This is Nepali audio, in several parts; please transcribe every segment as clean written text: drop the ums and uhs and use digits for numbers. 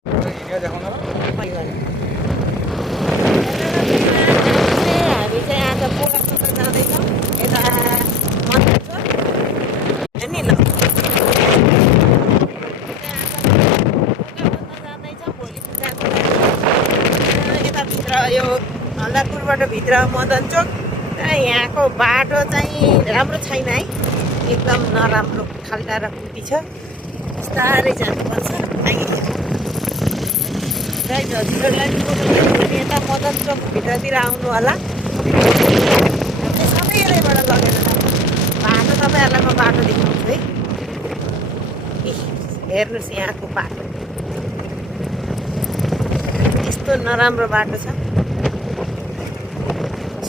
हामी चाहिँ आज बोकासम्म जाँदैछौँ यता मन्दिरचोक नि ल जाँदैछौँ भोलि पूजाको लागि यताभित्र यो हल्दारपुरबाट भित्र मदनचोक यहाँको बाटो चाहिँ राम्रो छैन है एकदम नराम्रो खाल्डा र कुटी छ बिस्तारै जानुपर्छ गाइज हजुरहरूलाई यता मदनचोक भित्रतिर आउनु होला सबैबाट लगेर बाटो तपाईँहरूलाई म बाटो देखाउँछु है हेर्नुहोस् यहाँको बाटो यस्तो नराम्रो बाटो छ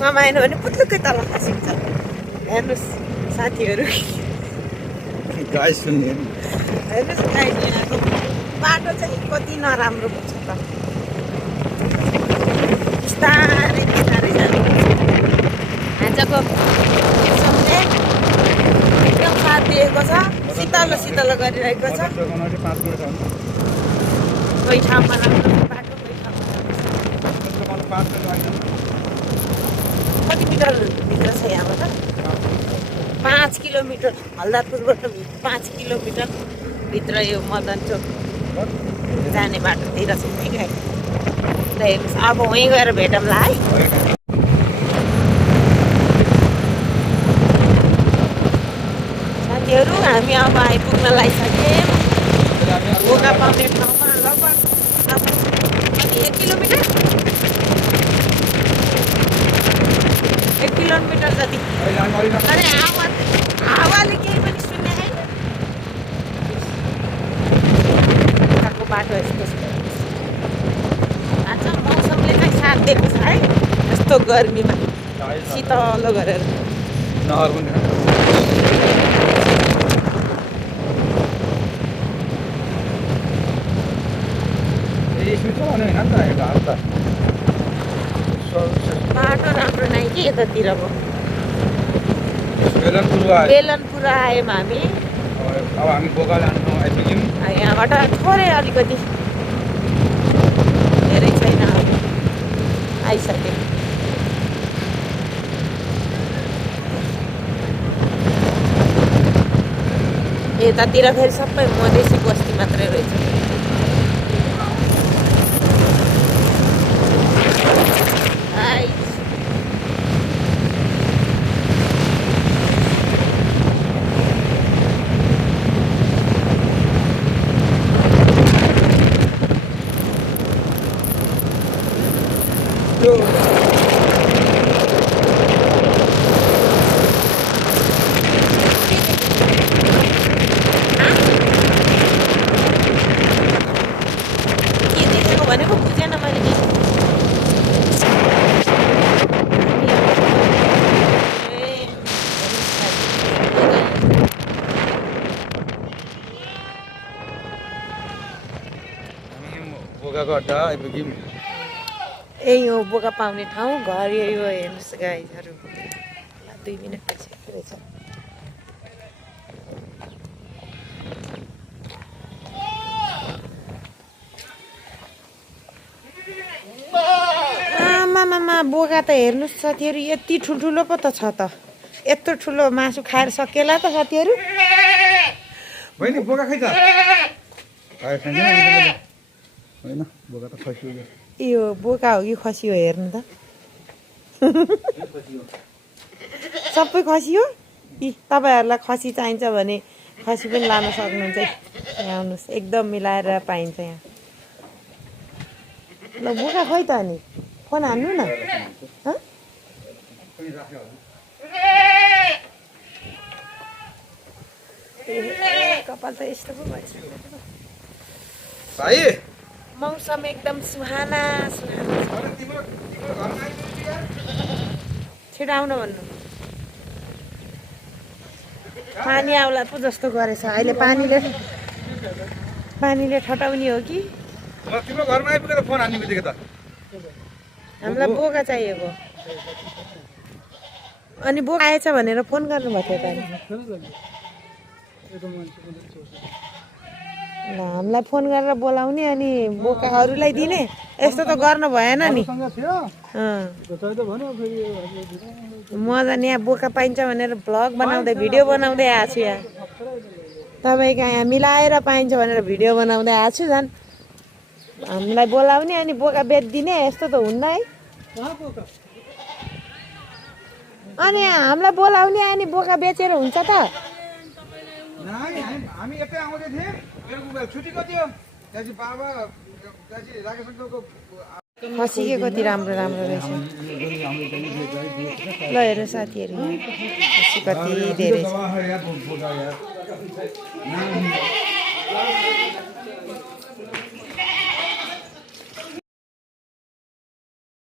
समाएन भने पुत्लुकै तल खसिन्छ हेर्नुहोस् साथीहरू हेर्नुहोस् गाइज यहाँको बाटो चाहिँ कति नराम्रो छ त बिस्तारै बिस्तारै जानुपर्छ आजको मौसमले एकदम साथ दिएको छ शीतल शीतल गरिरहेको छ कोही ठाउँमा राम्रो बाटो कोही ठाउँमा कति मिटर भित्र छ यहाँबाट 5 किलोमिटर हल्दारपुरबाट 5 किलोमिटर भित्र यो मदनचोक जाने बाटोतिर छ है गाई हेर्नुहोस् अब वहीँ गएर भेटौँला है साथीहरू हामी अब आइपुग्न लागिसक्यौँ बोका पाउने ठाउँमा लगभग अब 1 किलोमिटर 1 किलोमिटर जति अरे हावाले केही पनि सुन्ने छैन यताको बाटो यस्तो छ आज मौसमले चाहिँ साथ दिएको छ है यस्तो गर्मीमा शीतल गरेर बाटो राम्रो नै कि यतातिरको बेलनपुर आयौँ हामी अब हामी बोका लानु आइपुग्यौँ यहाँबाट थोरै अलिकति धेरै छैन आइसक्यो यतातिर फेरि सबै मधेसी बस्ती मात्रै रहेछ भनेको बुझेन मैले बोकाको अड्डा आइपुग्यौँ यही हो बोका पाउने ठाउँ घर यही हो हेर्नुहोस् गाईहरू 2 मिनट पछि रहेछ आमामामा बोका त हेर्नुहोस् साथीहरू यति ठुल्ठुलो पो त छ त यत्रो ठुलो मासु खाएर सकिएला त साथीहरू होइन बोका खै त होइन बोका त खसियो यो बोका हो कि खसी हो हेर्नु त सबै खसी हो तपाईँहरूलाई खसी चाहिन्छ भने खसी पनि लान सक्नुहुन्छ यहाँ आउनुहोस् एकदम मिलाएर पाइन्छ यहाँ ल बोका खोइ त अनि फोन हान्नु न कपाल त यस्तो पो भएछ भाइ मौसम एकदम सुहाना छिटो आउन भन्नु पानी आउला पो जस्तो गरेछ अहिले पानीले ठटाउने हो कि तिम्रो घरमा आइपुगेर फोन हान्ने बित्तिकै त हामीलाई बोका चाहिएको अनि बोका आएछ भनेर फोन गर्नुभएको थियो त ल हामीलाई फोन गरेर बोलाउने अनि बोका अरूलाई दिने यस्तो त गर्नु भएन नि सँग थियो अँ त्यसै त भन्यो फेरि मजा यहाँ बोका पाइन्छ भनेर भ्लग बनाउँदै भिडियो बनाउँदै आएको छु यहाँ तपाईँको यहाँ मिलाएर पाइन्छ भनेर भिडियो बनाउँदै आएको छु झन् हामीलाई बोलाउने अनि बोका बेचिदिने यस्तो त हुन्न है अनि हामीलाई बोलाउने अनि बोका बेचेर हुन्छ त हामी यतै आउँदै थियौँ मेरो मोबाइल छुटेको थियो त्यहाँपछि बाबा त्यहाँपछि राकेश अङ्कलको खसी के कति राम्रो राम्रो रहेछ ल हेर्नु साथीहरू यहाँ खसी कति धेरै छ